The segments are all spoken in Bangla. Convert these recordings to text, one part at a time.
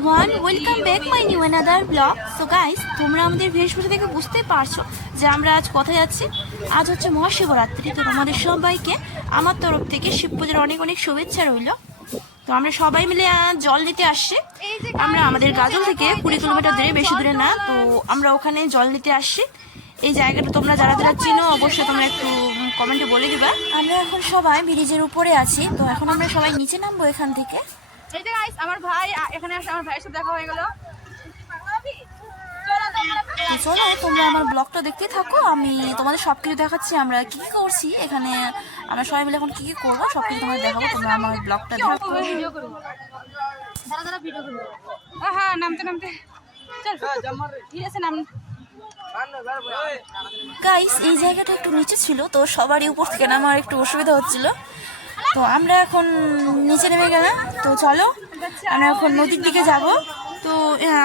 Everyone, welcome back my new another blog. So guys, তোমরা আমাদের ভেষভূষা থেকে বুঝতেই পারছো যে আমরা আজ কোথায় যাচ্ছি। আজ হচ্ছে মহাশিবরাত্রি। তো তোমাদের সবাইকে আমার তরফ থেকে শিব পুজোর অনেক অনেক শুভেচ্ছা রইল। তো আমরা সবাই মিলে জল নিতে আসছি। আমরা আমাদের গাজল থেকে 20 কিলোমিটার দূরে, বেশি দূরে না। তো আমরা ওখানে জল নিতে আসছি। এই জায়গাটা তোমরা যারা যারা চিনো অবশ্যই তোমরা একটু কমেন্টে বলে দিবা। আমরা এখন সবাই ব্রিজের উপরে আছি। তো এখন আমরা সবাই নিচে নামবো এখান থেকে। এই যে গাইস, আমার ভাই এখানে আসে, আমার ভাইয়ের সাথে দেখা হয়ে গেল। চলো তোমরা আমার ব্লগটা দেখতে থাকো, আমি তোমাদের সবকিছু দেখাচ্ছি আমরা কি কি করছি এখানে। আমরা সবাই মিলে এখন কি কি করবো সবকিছু তোমাদের দেখাবো, তোমরা আমার ব্লগটা দেখো। ভিডিও করব, দাঁড়া ভিডিও করব। হ্যাঁ, নামতে নামতে চল, ঠিক আছে নাম। গাইস, এই জায়গাটা একটু নিচে ছিল, তো সবারই উপর থেকে নামার একটু অসুবিধা হচ্ছিল। তো আমরা এখন নিচে নেমে গেলাম। তো চলো আমরা এখন নদীর দিকে যাব। তো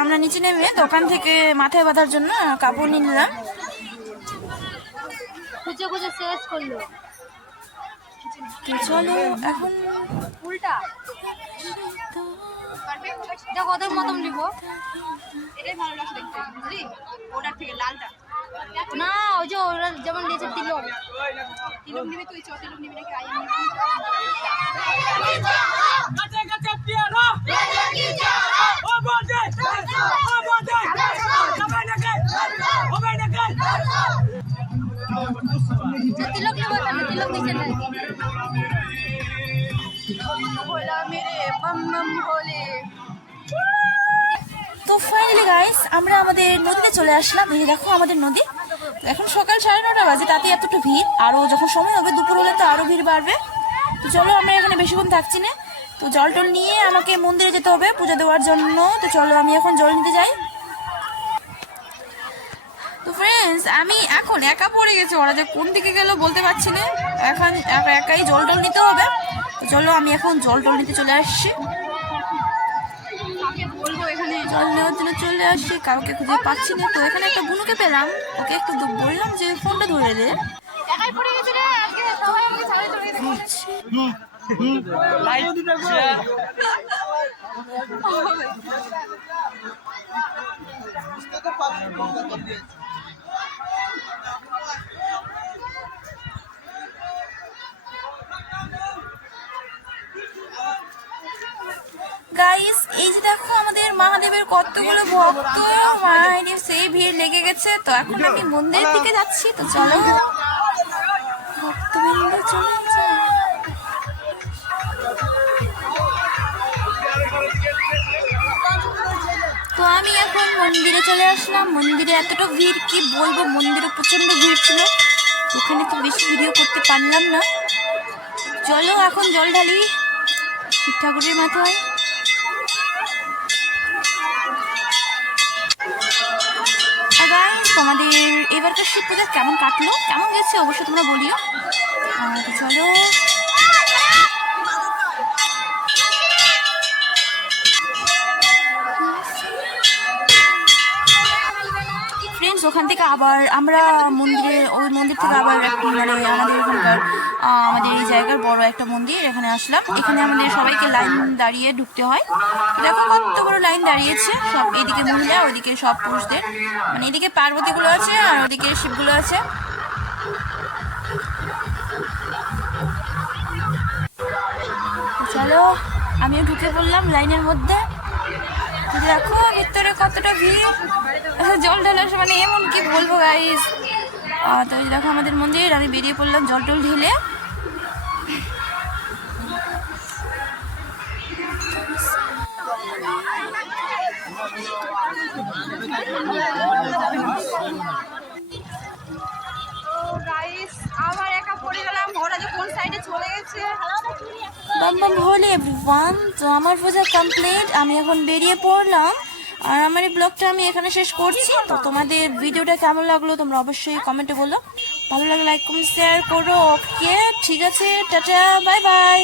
আমরা নিচে নেমে দোকান থেকে মাথায় বাঁধার জন্য কাপড় নিয়ে নিলাম। খুঁজে খুঁজে শেষ করলো। তো চলো এখন উল্টা দেখো, ওদের মতন নিব। এটাই ভালো লাগছে দেখতে, বুঝলি? ওটার থেকে লালটা না, ওই যে ওরা যেমন নিচে তিলক তিলক নিবি, তুই তিলক নিবি নাকি? আই গাছে গাছে পিয়ারা লাগি যা ও বজে ও বজে সবাই নাকি সবাই নাকি তিলক নিব, তিলক নিচে না। ভোলা মেরে বম বম ভোলে। তো ফাইনালি গাইস, আমরা আমাদের নদীতে চলে আসলাম। এই দেখো আমাদের নদী। এখন সকাল 9:30 বাজে, তাতে এতটা ভিড়। আরও যখন সময় হবে দুপুর হলে তো আরও ভিড় বাড়বে। তো চলো আমরা এখানে বেশিক্ষণ থাকছি না। তো জল টল নিয়ে আমাকে মন্দিরে যেতে হবে পুজো দেওয়ার জন্য। তো চলো আমি এখন জল নিতে যাই। তো ফ্রেন্ডস, আমি এখন একা পড়ে গেছি, ওরা যে কোন দিকে গেল বলতে পারছি না। এখন একাই জল টল নিতে হবে। তো চলো আমি এখন জল টল নিতে চলে আসছি। বলবো এখানে জল নেওয়ার জন্য চলে আসছি, কাউকে খুঁজে পাচ্ছি না। তো এখানে একটা বুনুকে পেলাম, ওকে একটু বললাম যে ফোনটা ধরে দে। একাই পড়ে গেছে রে, আজকে সবাই আমাকে ছাড়াই চলে গেছে। লাইক শেয়ার গাইস, এই যে দেখো আমাদের মহাদেবের কতগুলো ভক্ত, মহাদেব সেই ভিড় লেগে গেছে। তো এখন আমি মন্দিরের দিকে যাচ্ছি। তো চলো ভক্তবৃন্দ চলে যায়। তো আমি এখন মন্দিরে চলে আসলাম। মন্দিরে এতটা ভিড় কি বলবো, মন্দিরে প্রচন্ড ভিড় ছিল। ওখানে তো বেশি ভিডিও করতে পারলাম না। চলো এখন জল ঢালি শিব ঠাকুরের মাথায়। তোমাদের এবারকার শিব পূজা কেমন কাটলো, কেমন গেছে অবশ্যই তোমরা বলিও। চলো ফ্রেন্ডস, ওখান থেকে আবার আমরা ওই মন্দির থেকে আবার মানে আমাদের এখানকার আমাদের এই জায়গার বড় একটা মন্দির, এখানে আসলাম। এখানে আমাদের সবাইকে লাইন দাঁড়িয়ে ঢুকতে হয়। দেখো কত বড় লাইন দাঁড়িয়েছে, সব এদিকে মহিলা ওইদিকে সব পুরুষদের, মানে এদিকে পার্বতীগুলো আছে আর ওদিকে শিবগুলো আছে। চলো আমিও ঢুকে পড়লাম লাইনের মধ্যে। দেখো ভিতরে কতটা ভিড়, জল ঢালার মানে এমন কি বলবো গাইস। তো দেখো আমাদের মন্দির, আমি বেরিয়ে পড়লাম জল টল ঢেলে। আবার একা পড়ে গেলাম, ওরা যে কোন সাইডে চলে গেছে। বাম বাম ভোলে এভরিওয়ান। তো আমার পূজা কমপ্লিট, আমি এখন বেরিয়ে পড়লাম। আর আমার এই ব্লগটা আমি এখানে শেষ করছি। তো তোমাদের ভিডিওটা কেমন লাগলো তোমরা অবশ্যই কমেন্টে বলো। ভালো লাগলে লাইক কমেন্ট শেয়ার করো। ওকে, ঠিক আছে, টাটা, বাই বাই।